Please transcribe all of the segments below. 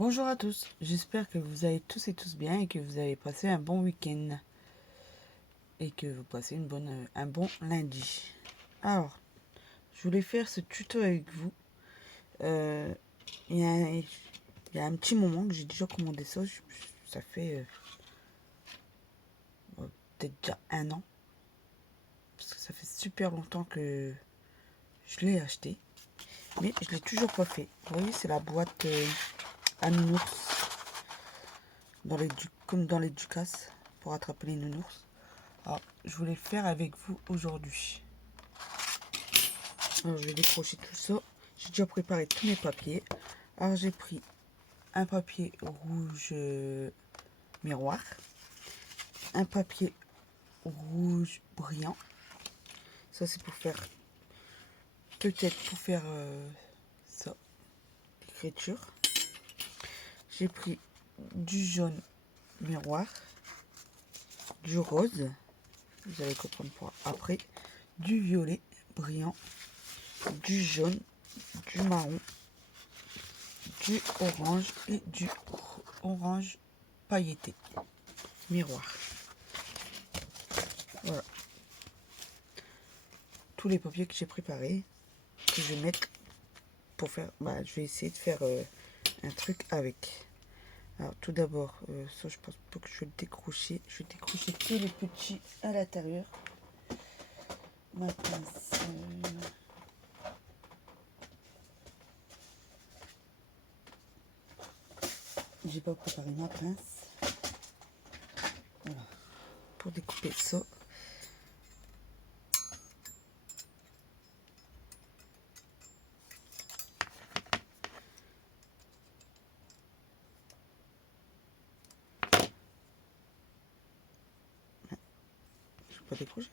Bonjour à tous, j'espère que vous allez tous et tous bien et que vous avez passé un bon week-end et que vous passez un bon lundi. Alors, je voulais faire ce tuto avec vous. Euh, il y a un, il y a un petit moment que j'ai déjà commandé ça, ça fait peut-être déjà un an, parce que ça fait super longtemps que je l'ai acheté, mais je l'ai toujours pas fait. Vous voyez, c'est la boîte à nounours, comme dans les Ducasse, pour attraper les nounours. Alors, je voulais le faire avec vous aujourd'hui. Alors, je vais décrocher tout ça. J'ai déjà préparé tous mes papiers. Alors, j'ai pris un papier rouge miroir, un papier rouge brillant. Ça, c'est pour faire, peut-être pour faire ça, l'écriture. J'ai pris du jaune miroir, du rose, vous allez comprendre pour après, du violet brillant, du jaune, du marron, du orange et du orange pailleté miroir. Voilà, tous les papiers que j'ai préparés, que je vais mettre pour faire, je vais essayer de faire un truc avec. Alors tout d'abord, ça je pense pas que je vais le décrocher. Je vais décrocher tous les petits à l'intérieur. Ma pince. J'ai pas préparé ma pince. Voilà. Pour découper ça. Je vais pas décrocher.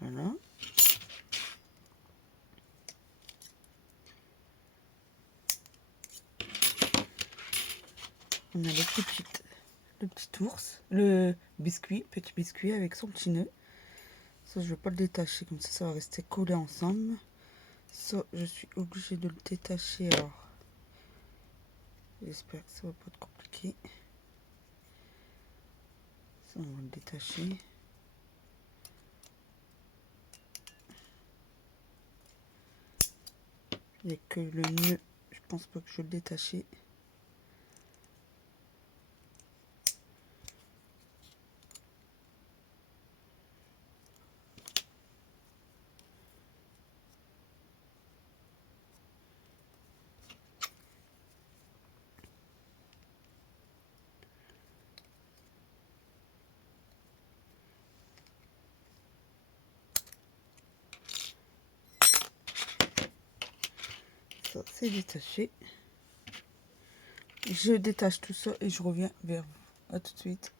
Voilà. On a le petit ours, le biscuit, petit biscuit avec son petit nœud. Ça, je vais pas le détacher, comme ça va rester collé ensemble. Ça, je suis obligée de le détacher. Alors, j'espère que ça va pas être compliqué. Ça, on va le détacher. Il n'y a que le nœud, je pense pas que je vais le détacher. Ça, c'est détaché. Je détache tout ça et je reviens vers vous. A tout de suite.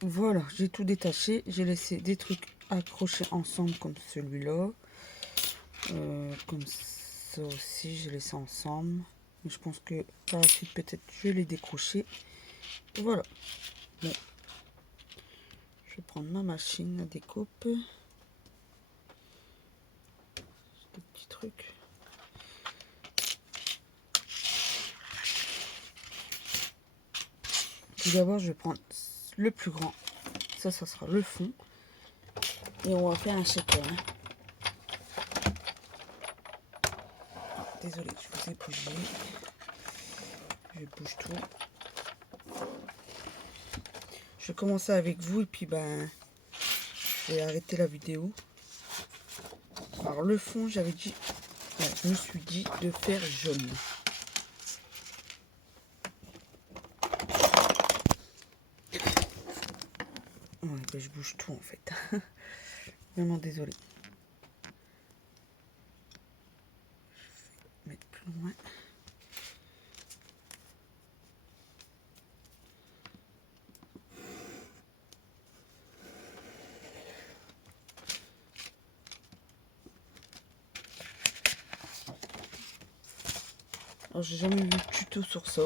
Voilà, j'ai tout détaché. J'ai laissé des trucs accrochés ensemble comme celui-là. Comme ça aussi, j'ai laissé ensemble. Mais je pense que par la suite, peut-être, je vais les décrocher. Voilà. Bon. Je vais prendre ma machine à découpe. Des petits trucs. Tout d'abord, je vais prendre le plus grand. Ça sera le fond. Et on va faire un shaker. Désolée, je vous ai bougé. Je bouge tout. Je vais commencer avec vous et puis je vais arrêter la vidéo. Alors le fond, j'avais dit, je me suis dit de faire jaune. Ouais, je bouge tout en fait. Vraiment désolée. Je vais mettre plus loin. Alors j'ai jamais vu de tuto sur ça.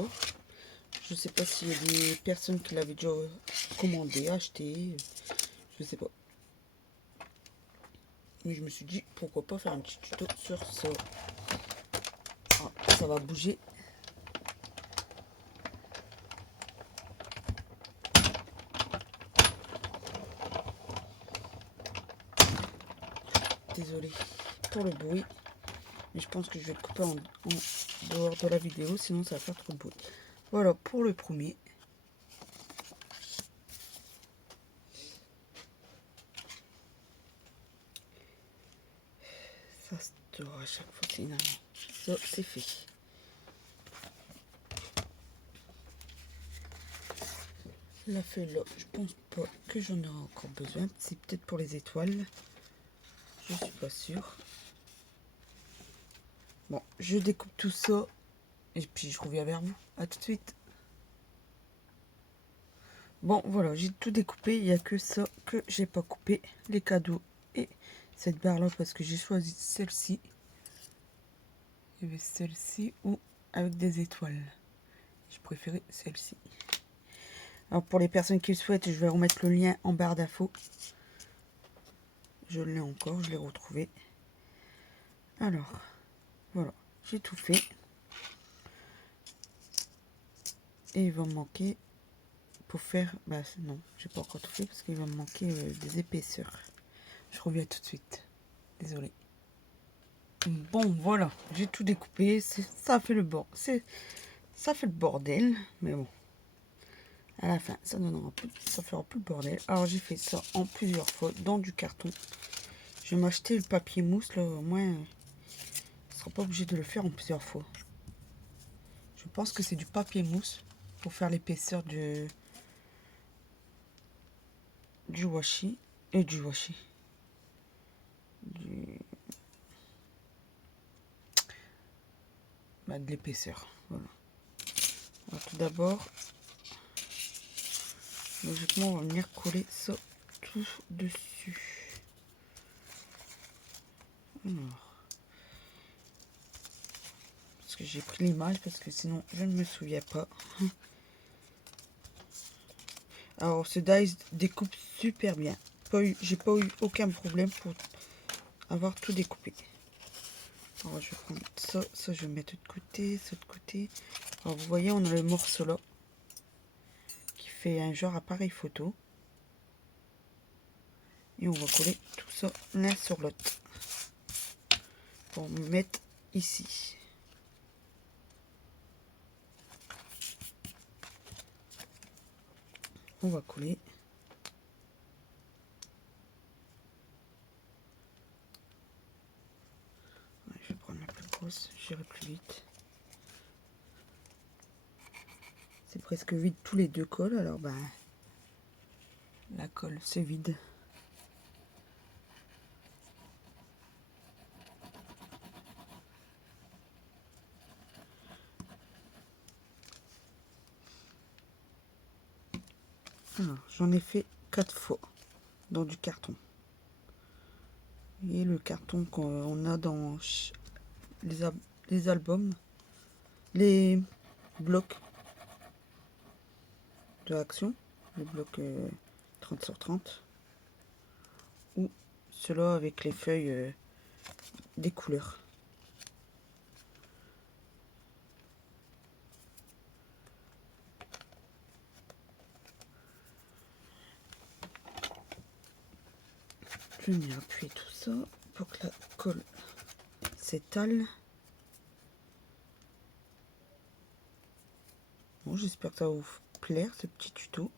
Je sais pas s'il y a des personnes qui l'avaient déjà commandé, acheté. Je sais pas. Mais je me suis dit, pourquoi pas faire un petit tuto sur ça. Ah, ça va bouger. Désolée pour le bruit. Mais je pense que je vais le couper en dehors de la vidéo, sinon ça va faire trop de bruit. Voilà pour le premier. Ça se dort à chaque fois, c'est énorme. Ça, c'est fait. La feuille là, je pense pas que j'en aurai encore besoin. C'est peut-être pour les étoiles. Je suis pas sûre. Bon, je découpe tout ça. Et puis je reviens vers vous. À tout de suite. Bon, voilà, j'ai tout découpé. Il n'y a que ça que j'ai pas coupé. Les cadeaux et cette barre là parce que j'ai choisi celle-ci. Il y avait celle-ci ou avec des étoiles. Je préférais celle-ci. Alors pour les personnes qui le souhaitent, je vais remettre le lien en barre d'infos. Je l'ai encore, je l'ai retrouvé. Alors, voilà, j'ai tout fait. Et il va me manquer pour faire... Bah non, j'ai pas encore tout fait parce qu'il va me manquer des épaisseurs. Je reviens tout de suite. Désolée. Bon, voilà, j'ai tout découpé. Ça fait le bord. Ça fait le bordel, mais bon. À la fin, ça donnera plus, ça fera plus le bordel. Alors j'ai fait ça en plusieurs fois dans du carton. Je vais m'acheter le papier mousse là, au moins, ne sera pas obligé de le faire en plusieurs fois. Je pense que c'est du papier mousse pour faire l'épaisseur du washi et du washi. De l'épaisseur. Voilà. Alors, tout d'abord, logiquement, on va venir coller ça tout dessus. Alors, parce que j'ai pris l'image parce que sinon je ne me souviens pas. Alors ce dies découpe super bien. J'ai pas eu aucun problème pour avoir tout découpé. Alors je vais prendre ça je vais mettre de côté, ça de côté. Alors vous voyez on a le morceau là qui fait un genre appareil photo. Et on va coller tout ça l'un sur l'autre pour mettre ici. On va coller. Ouais, je vais prendre la plus grosse, j'irai plus vite. C'est presque vide tous les deux cols, alors ben la colle c'est vide. Alors j'en ai fait 4 fois dans du carton. Et le carton qu'on a dans les albums, les blocs de action, les blocs 30 sur 30, ou ceux-là avec les feuilles des couleurs. Je vais venir appuyer tout ça pour que la colle s'étale. Bon, j'espère que ça va vous plaire ce petit tuto.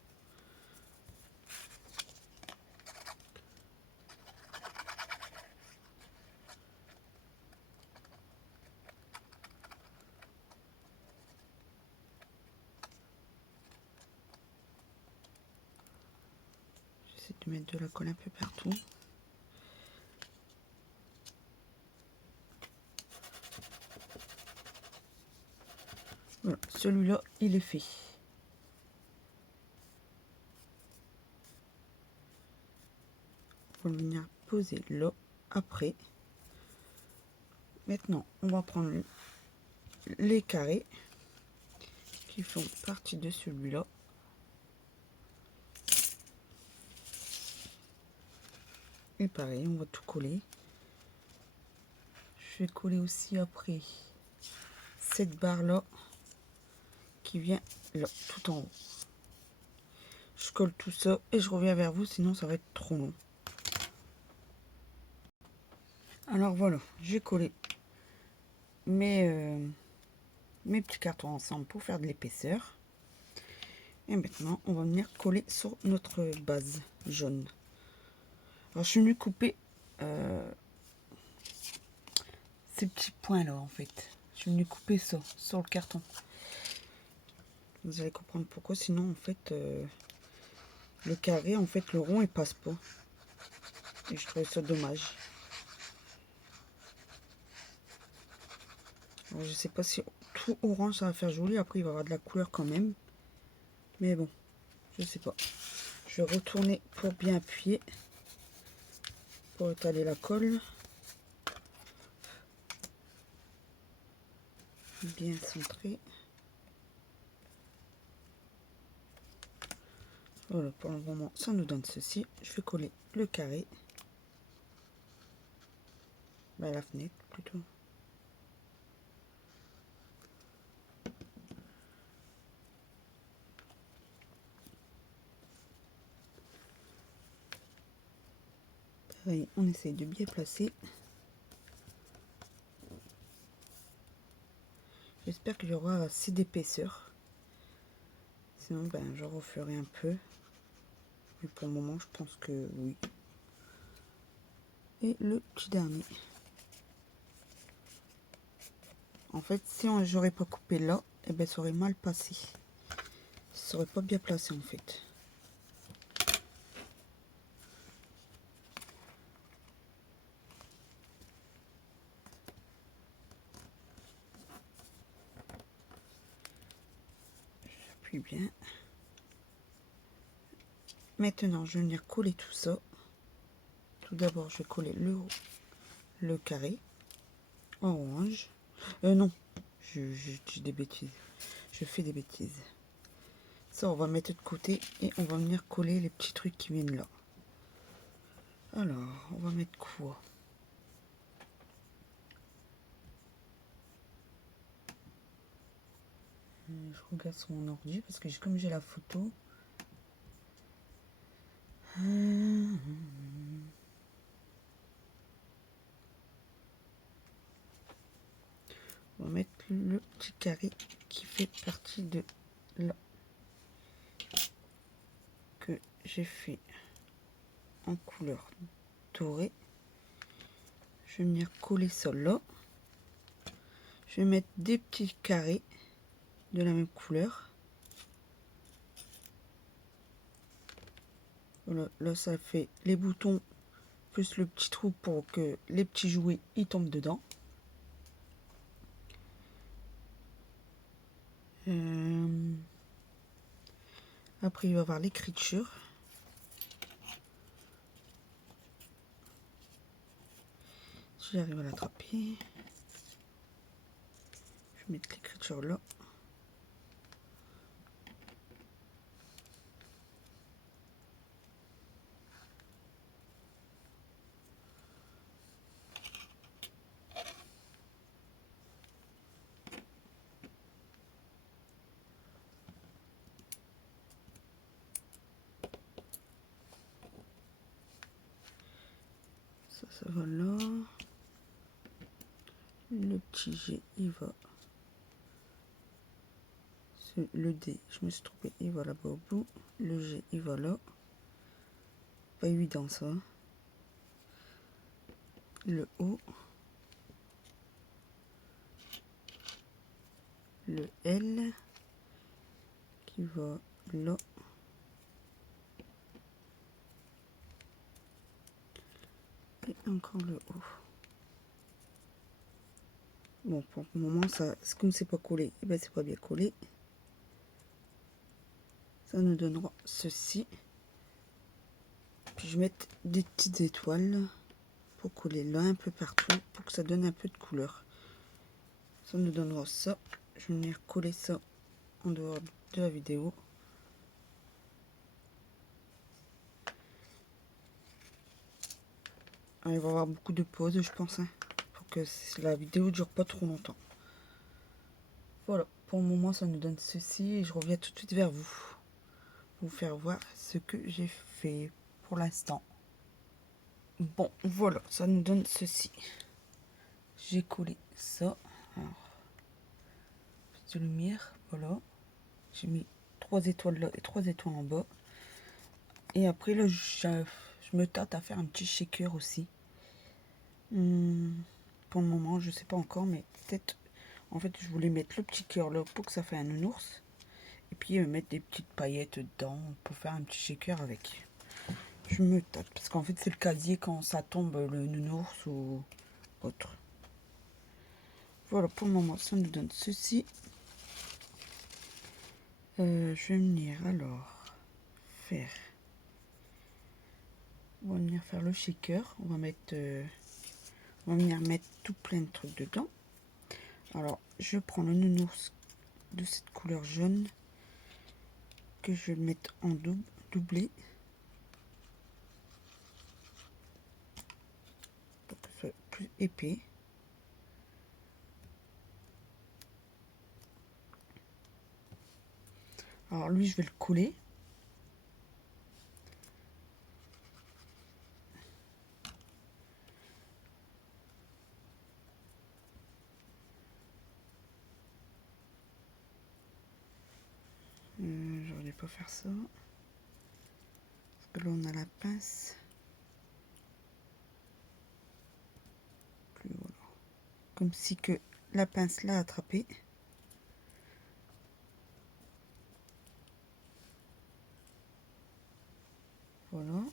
J'essaie de mettre de la colle un peu partout. Voilà, celui-là, il est fait. On va venir poser là après. Maintenant, on va prendre les carrés qui font partie de celui-là. Et pareil, on va tout coller. Je vais coller aussi après cette barre là qui vient là, tout en haut. Je colle tout ça et je reviens vers vous, sinon ça va être trop long. Alors voilà, j'ai collé mes petits cartons ensemble pour faire de l'épaisseur. Et maintenant, on va venir coller sur notre base jaune. Alors, je suis venue couper ces petits points là en fait. Je suis venue couper ça sur le carton. Vous allez comprendre pourquoi, sinon en fait le carré, en fait le rond il passe pas. Et je trouvais ça dommage. Alors, je sais pas si tout orange ça va faire joli, après il va y avoir de la couleur quand même. Mais bon, je sais pas. Je vais retourner pour bien appuyer. Pour étaler la colle. Bien centré. Voilà, pour le moment, ça nous donne ceci. Je vais coller le carré. La fenêtre plutôt. Pareil, on essaye de bien placer. J'espère qu'il y aura assez d'épaisseur. Sinon, ben, je referai un peu. Mais pour le moment, je pense que oui. Et le petit dernier. En fait, si j'aurais pas coupé là, et ben, ça aurait mal passé. Ça aurait pas bien placé en fait. J'appuie bien. Maintenant, je vais venir coller tout ça. Tout d'abord, je vais coller le carré en orange. Non, je dis des bêtises. Je fais des bêtises. Ça, on va mettre de côté et on va venir coller les petits trucs qui viennent là. Alors, on va mettre quoi? Je regarde sur mon ordi parce que comme j'ai la photo. On va mettre le petit carré qui fait partie de là. Que j'ai fait en couleur dorée. Je vais venir coller ça là. Je vais mettre des petits carrés de la même couleur. Voilà, là ça fait les boutons plus le petit trou pour que les petits jouets y tombent dedans. Après il va y avoir l'écriture. Si j'arrive à l'attraper, je vais mettre l'écriture là. Ça va là. Le petit G, il va. Le D, je me suis trompée, il va là-bas au bout. Le G, il va là. Pas évident ça. Le O. Le L qui va là. Et encore le O. Bon, pour le moment, ça, comme c'est pas collé, et ben c'est pas bien collé. Ça nous donnera ceci. Puis je vais mettre des petites étoiles pour coller là un peu partout pour que ça donne un peu de couleur. Ça nous donnera ça. Je vais venir coller ça en dehors de la vidéo. il va y avoir beaucoup de pauses, je pense, hein, pour que la vidéo dure pas trop longtemps. Voilà, pour le moment, ça nous donne ceci et je reviens tout de suite vers vous. Pour vous faire voir ce que j'ai fait pour l'instant. Bon, voilà, ça nous donne ceci. J'ai collé ça. Alors, petite lumière, voilà. J'ai mis 3 étoiles là et 3 étoiles en bas. Et après, là, je me tâte à faire un petit shaker aussi. Pour le moment, je sais pas encore, mais peut-être... En fait, je voulais mettre le petit cœur là pour que ça fasse un nounours. Et puis mettre des petites paillettes dedans pour faire un petit shaker avec. Je me tâte, parce qu'en fait, c'est le casier quand ça tombe, le nounours ou autre. Voilà, pour le moment, ça nous donne ceci. Je vais venir alors faire... On va venir faire le shaker. On va mettre... on va venir mettre tout plein de trucs dedans. Alors, je prends le nounours de cette couleur jaune que je vais mettre en doublé pour que ce soit plus épais. Alors lui, je vais le coller. J'aurais dû pas faire ça. Parce que là, on a la pince. Plus, voilà. Comme si que la pince l'a attrapé. Voilà.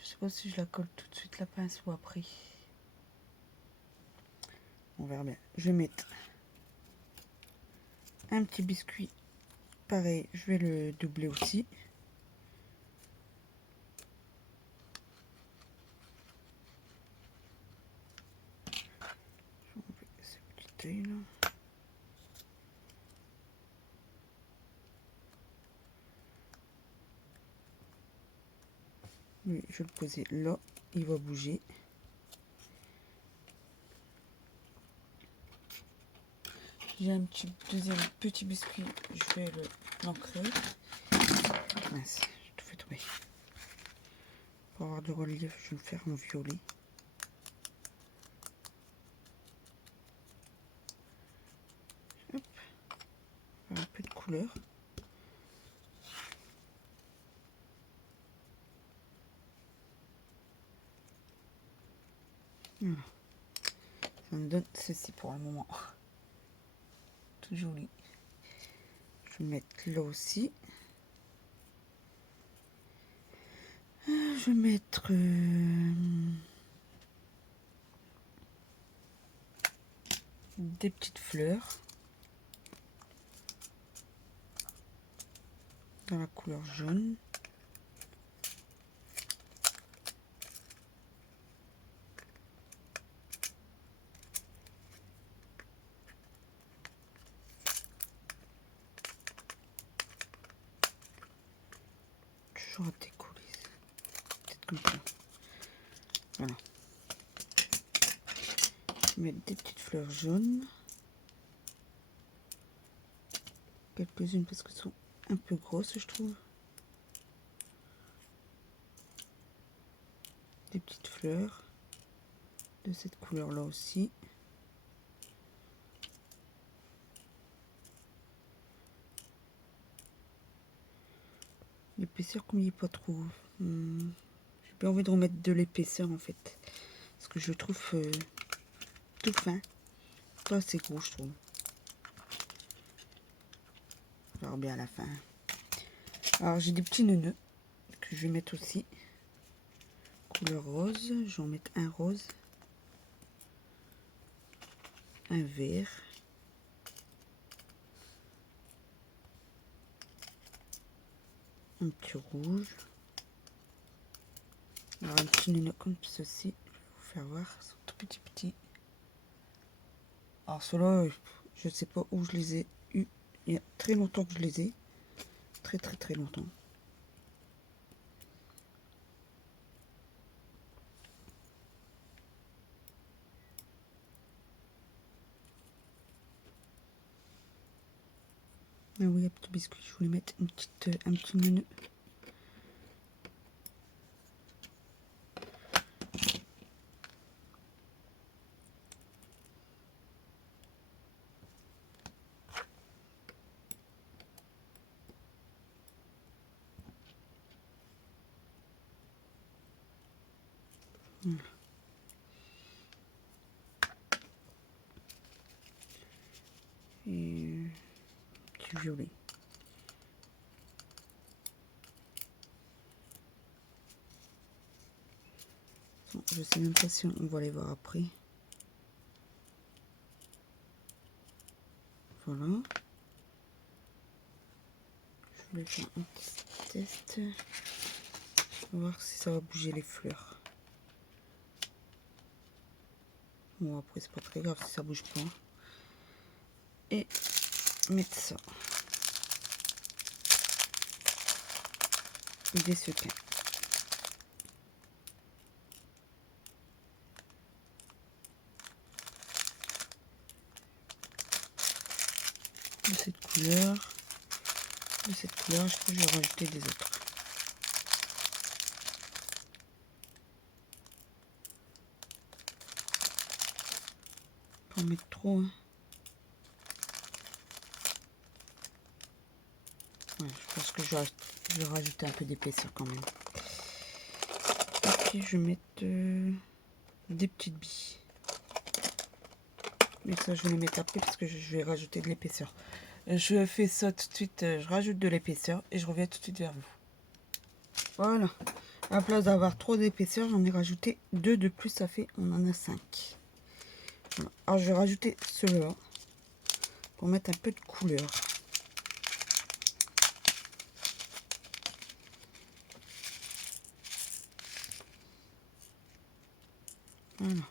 Je sais pas si je la colle tout de suite la pince ou après. On verra bien. Je vais mettre un petit biscuit. Pareil, je vais le doubler aussi. Je vais enlever ce petit œil là. Lui, je vais le poser là. Il va bouger. J'ai un deuxième petit biscuit. Je vais l'ancrer. Mince, j'ai tout fait tomber. Pour avoir du relief, je vais le faire en violet. Hop. Un peu de couleur. Voilà. Ça me donne ceci pour le moment. Tout joli. Je vais mettre là aussi. Je vais mettre des petites fleurs dans la couleur jaune. Toujours à décoller. Peut-être comme ça. Voilà. Je vais mettre des petites fleurs jaunes. Quelques-unes parce qu'elles sont un peu grosses, je trouve. Des petites fleurs de cette couleur là aussi. L'épaisseur qu'on n'y est pas trop. J'ai pas envie de remettre de l'épaisseur en fait. Parce que je trouve tout fin. Pas assez gros, je trouve. On verra bien à la fin. Alors j'ai des petits nœuds que je vais mettre aussi. Couleur rose. Je vais en mettre un rose. Un vert. Un petit rouge. Alors un petit nœud comme ceci. Je vais vous faire voir. Ils sont tout petits. Alors ceux-là, je sais pas où je les ai eu. Il y a très longtemps que je les ai. Très très très longtemps. Ah oui, un petit biscuit, je voulais mettre un petit menu. Voilà. Et un petit violet. Bon, je sais même pas si on va les voir après. Voilà. Je vais faire un petit test. On va voir si ça va bouger les fleurs. Bon, après, c'est pas très grave si ça bouge pas. Et mettre ça. Des sequins. De cette couleur. De cette couleur, je crois que je vais rajouter des autres. Pas en mettre trop, hein. Ouais, je pense que je vais rajouter un peu d'épaisseur quand même. Ok, je vais mettre des petites billes. Mais ça, je vais les mettre après parce que je vais rajouter de l'épaisseur. Je fais ça tout de suite, je rajoute de l'épaisseur et je reviens tout de suite vers vous. Voilà. À la place d'avoir trop d'épaisseur, j'en ai rajouté 2 de plus, ça fait, on en a 5. Voilà. Alors, je vais rajouter ceux-là pour mettre un peu de couleur. Voilà.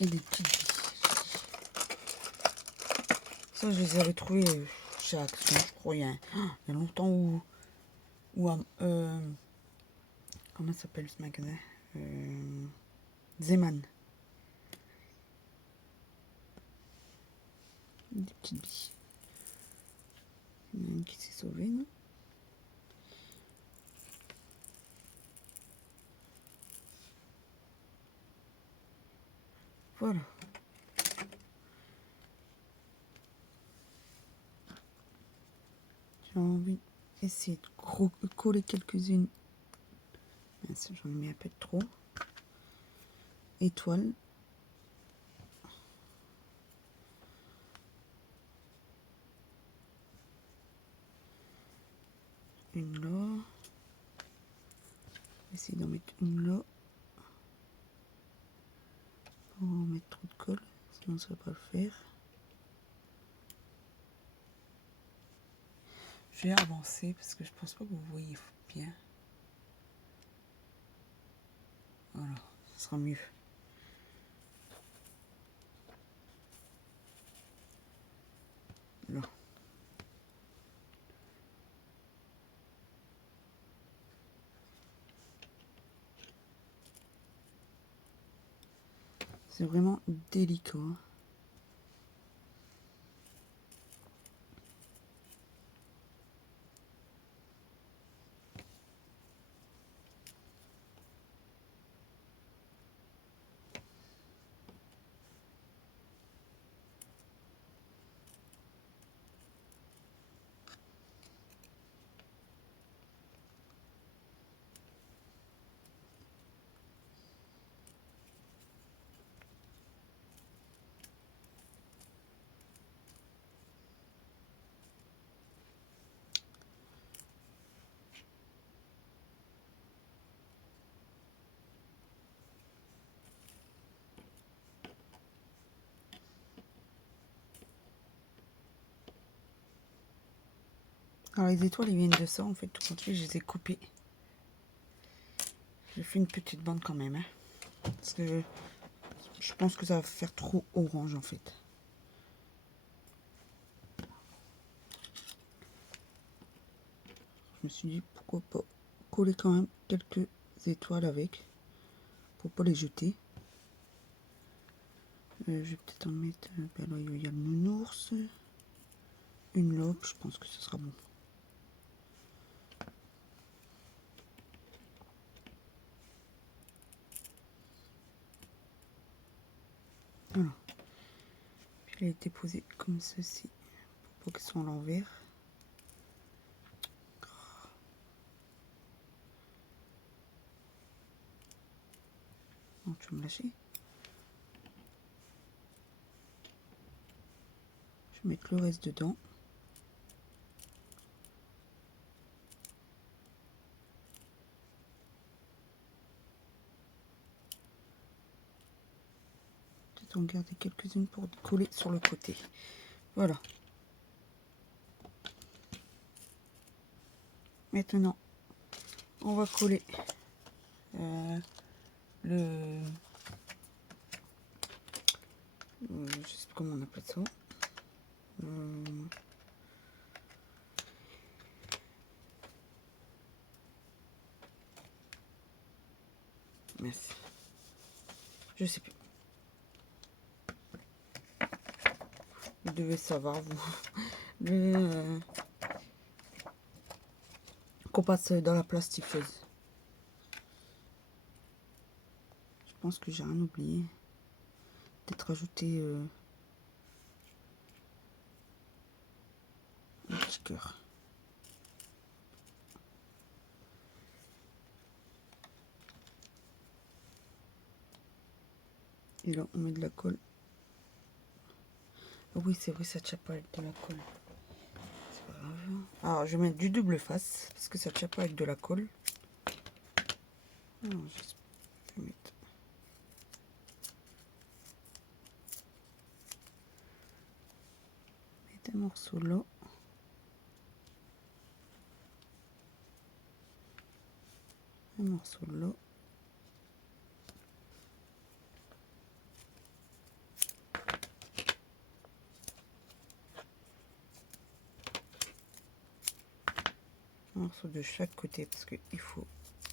Et des petites billes. Ça, je les avais trouvés chez Action, je crois, il y a longtemps comment s'appelle ce magasin, Zeman. Des petites billes. Il y en a une qui s'est sauvée, non? Voilà. J'ai envie d'essayer de coller quelques-unes. J'en ai mis un peu trop. Étoile. Une là. Essayer d'en mettre une là. Pour mettre trop de colle, sinon ça va pas le faire. Je vais avancer parce que je pense pas que vous voyez bien. Voilà, ça sera mieux. Là. C'est vraiment délicat. Alors les étoiles, ils viennent de ça en fait. Tout compte fait, je les ai coupées. J'ai fait une petite bande quand même. Hein, parce que je pense que ça va faire trop orange en fait. me suis dit pourquoi pas coller quand même quelques étoiles avec pour pas les jeter. Je vais peut-être en mettre, ben là il y a le nounours, une lobe, je pense que ce sera bon. Voilà. Puis elle a été posée comme ceci pour qu'elle soit à l'envers. Non, tu vas me lâcher. Je vais mettre le reste dedans. Peut-être en garder quelques-unes pour coller sur le côté. Voilà. Maintenant, on va coller le... je sais pas comment on appelle ça. Merci. Je sais plus. Vous devez savoir, vous. Le qu'on passe dans la plastifieuse. Je pense que j'ai rien oublié. Peut-être rajouter un petit cœur. Et là, on met de la colle. Ah oui, c'est vrai, ça tient pas avec de la colle. C'est pas grave. Alors, je vais mettre du double face parce que ça tient pas avec de la colle. Alors, je vais mettre un morceau là. Un morceau là. Un morceau de chaque côté parce qu'il faut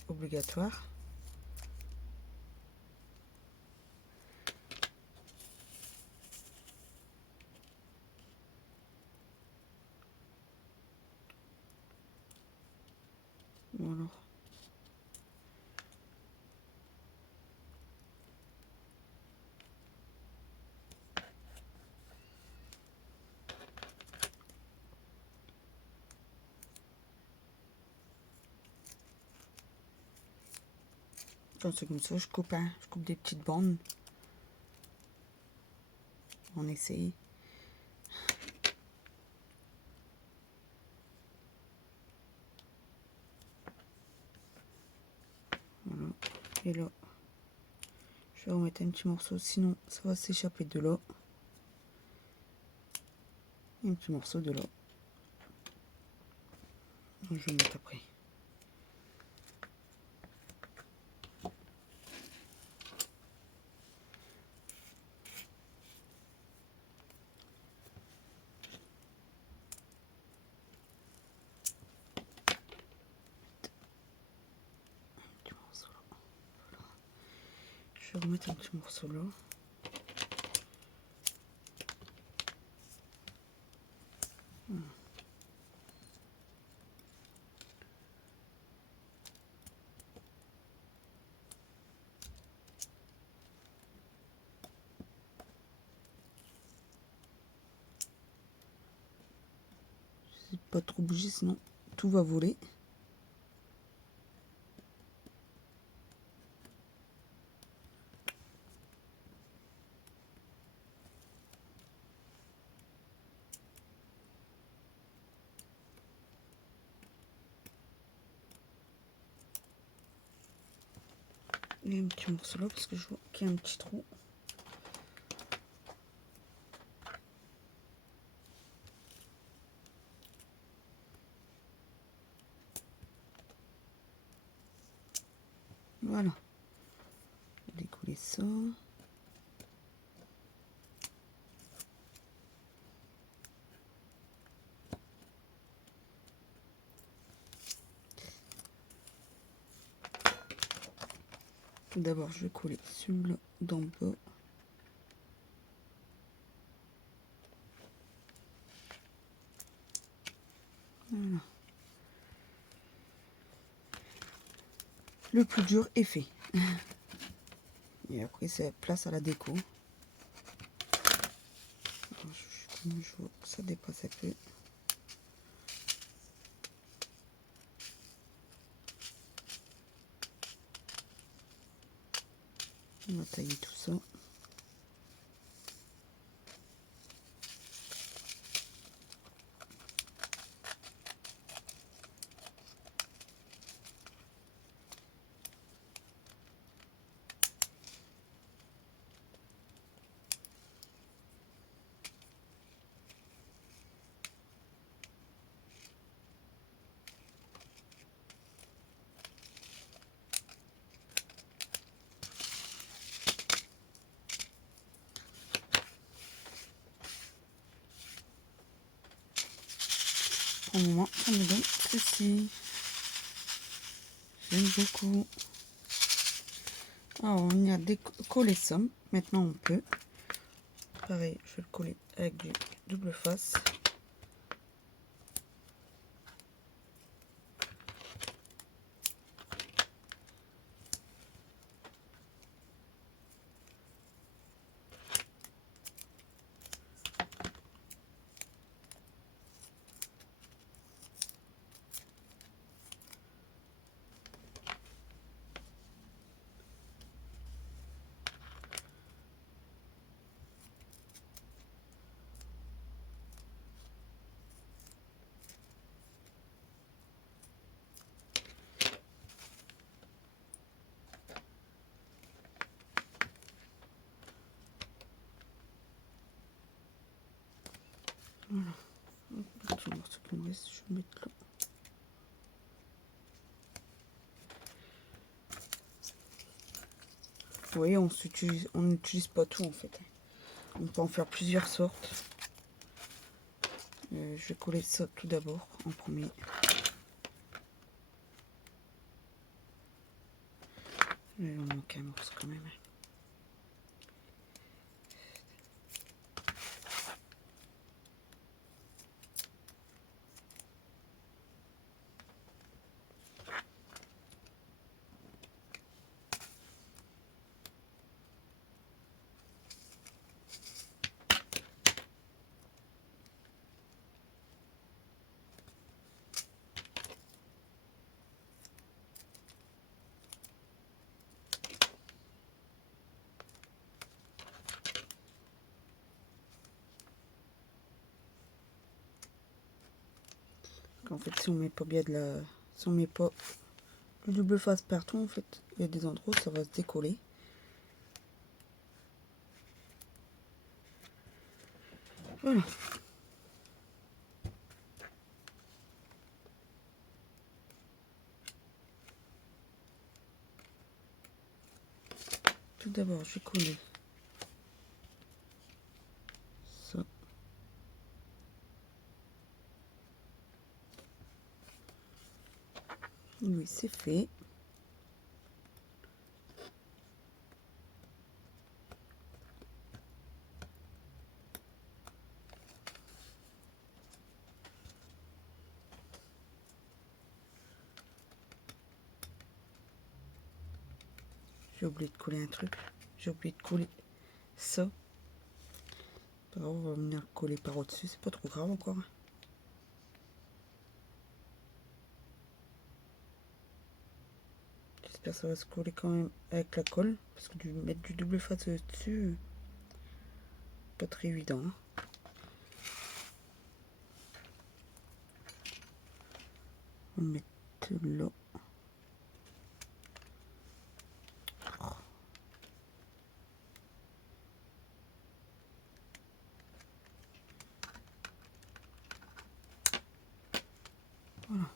obligatoire. Voilà. Quand c'est comme ça, je coupe, hein. Je coupe des petites bandes. On essaye. Voilà. Et là, je vais remettre un petit morceau, sinon ça va s'échapper de là. Et un petit morceau de là. Donc, je vais mettre après. Je vais remettre un petit morceau là. Je ne sais pas trop bouger, sinon tout va voler. Et un petit morceau là parce que je vois qu'il y a un petit trou. Voilà. Je vais découler ça. Tout d'abord, je vais coller celui-là d'en bas. Voilà. Le plus dur est fait. Et après, c'est place à la déco. Alors, je vois que ça dépasse un peu. On va tailler tout ça. Pour le moment, ça me donne ceci. J'aime beaucoup. Alors, on y a décollé ça. Maintenant, on peut. Pareil, je vais le coller avec du double face. Voilà. Le petit morceau qui me reste, je vais le mettre là. Vous voyez, on n'utilise pas tout en fait. On peut en faire plusieurs sortes. Je vais coller ça tout d'abord en premier. Il va manquer un morceau quand même. En fait, si on met pas bien si on met pas le double face partout, en fait, il y a des endroits où ça va se décoller. Voilà. Tout d'abord, je vais coller ça. Oui, c'est fait. J'ai oublié de coller un truc. J'ai oublié de coller ça. Alors, on va venir coller par au-dessus. C'est pas trop grave encore. J'espère que ça va se coller quand même avec la colle. Parce que mettre du double face dessus, pas très évident. On va mettre là. Voilà.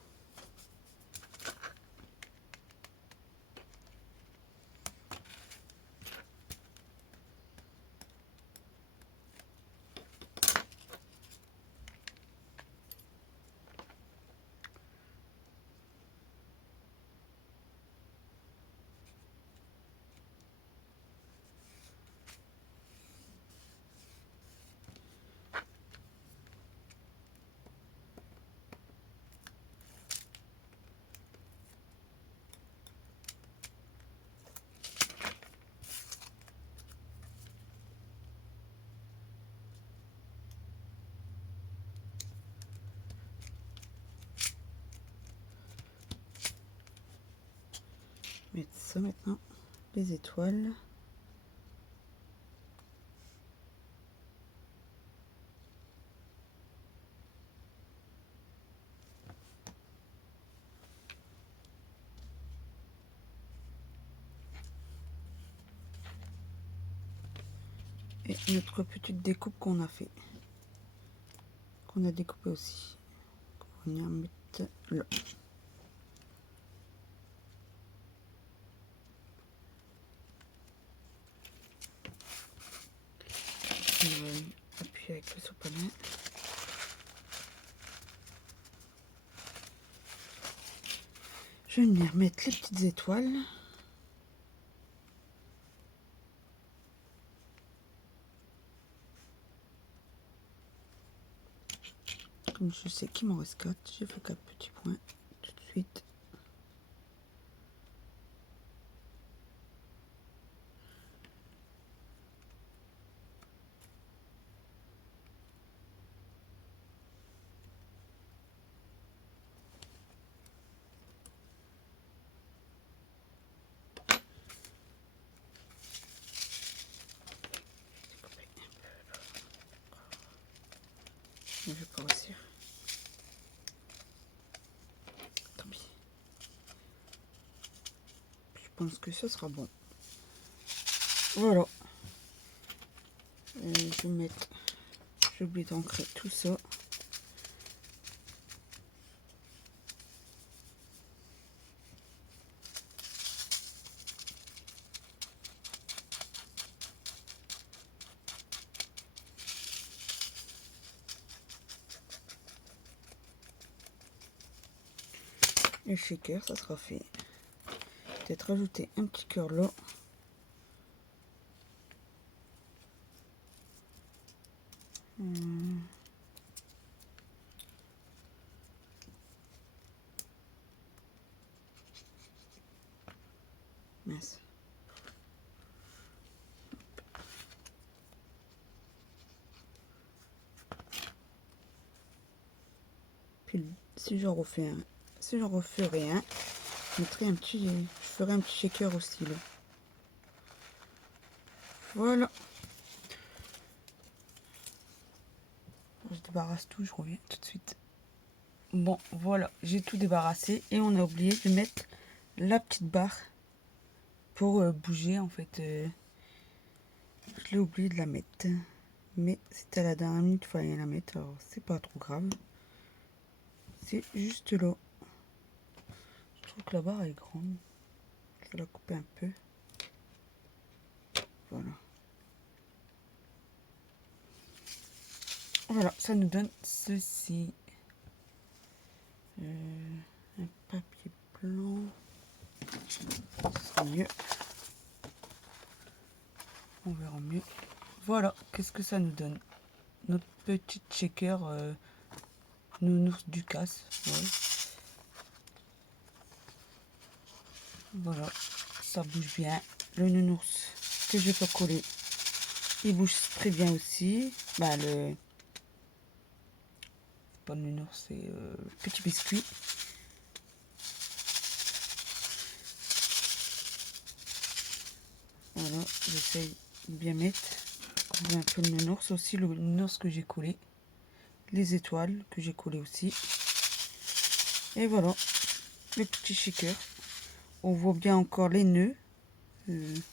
ça maintenant, les étoiles. Et notre petite découpe qu'on a fait, qu'on a découpé aussi, qu'on va venir mettre là. On va appuyer avec le sopalin. Je vais venir mettre les petites étoiles. Comme je sais qu'il m'en reste 4, j'ai fait 4 petits points tout de suite. Je vais pas réussir. Tant pis. Je pense que ça sera bon. Voilà. Je vais mettre. J'ai oublié d'ancrer tout ça. Le shaker, ça sera fait. Peut-être rajouter un petit cœur là. Mince. Puis si j'en refais un, si j'en referai un, je mettrai un petit, je ferai un petit shaker aussi là. Voilà. Je débarrasse tout, je reviens tout de suite. Bon, voilà, j'ai tout débarrassé et on a oublié de mettre la petite barre pour bouger en fait. Je l'ai oublié de la mettre, mais c'était à la dernière minute, il fallait la mettre, alors c'est pas trop grave. C'est juste là. Je trouve que la barre est grande. Je vais la couper un peu. Voilà. Voilà, ça nous donne ceci. Un papier blanc. C'est mieux. On verra mieux. Voilà, qu'est-ce que ça nous donne? Notre petite shaker nounours Ducasse. Ouais. Voilà, ça bouge bien. Le nounours que je vais pas coller, il bouge très bien aussi. Bah, le... pas le nounours, c'est petit biscuit. Voilà, j'essaye de bien mettre. Un peu le nounours, aussi le nounours que j'ai collé. Les étoiles que j'ai collé aussi. Et voilà, les petits shakers. On voit bien encore les nœuds. Les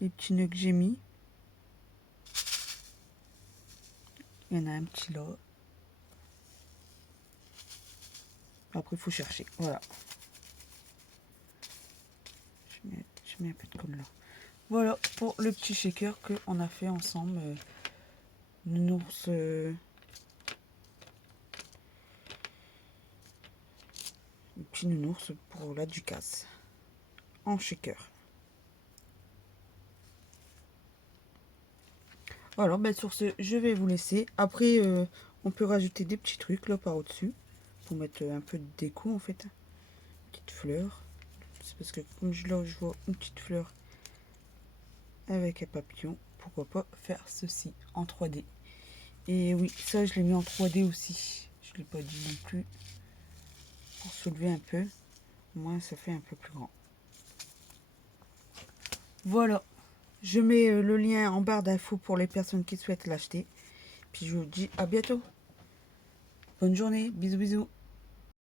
petits nœuds que j'ai mis. Il y en a un petit là. Après, il faut chercher. Voilà. Je mets un peu de colle là. Voilà pour le petit shaker qu'on a fait ensemble. Nounours. Le petit nounours pour la Ducasse. En shaker. Voilà, ben sur ce, je vais vous laisser. Après, on peut rajouter des petits trucs là par au-dessus. Pour mettre un peu de déco en fait. Petite fleur. C'est parce que comme là, je vois une petite fleur avec un papillon. Pourquoi pas faire ceci en 3D. Et oui, ça je l'ai mis en 3D aussi. Je ne l'ai pas dit non plus. Pour soulever un peu. Au moins ça fait un peu plus grand. Voilà. Je mets le lien en barre d'infos pour les personnes qui souhaitent l'acheter. Puis je vous dis à bientôt. Bonne journée. Bisous bisous.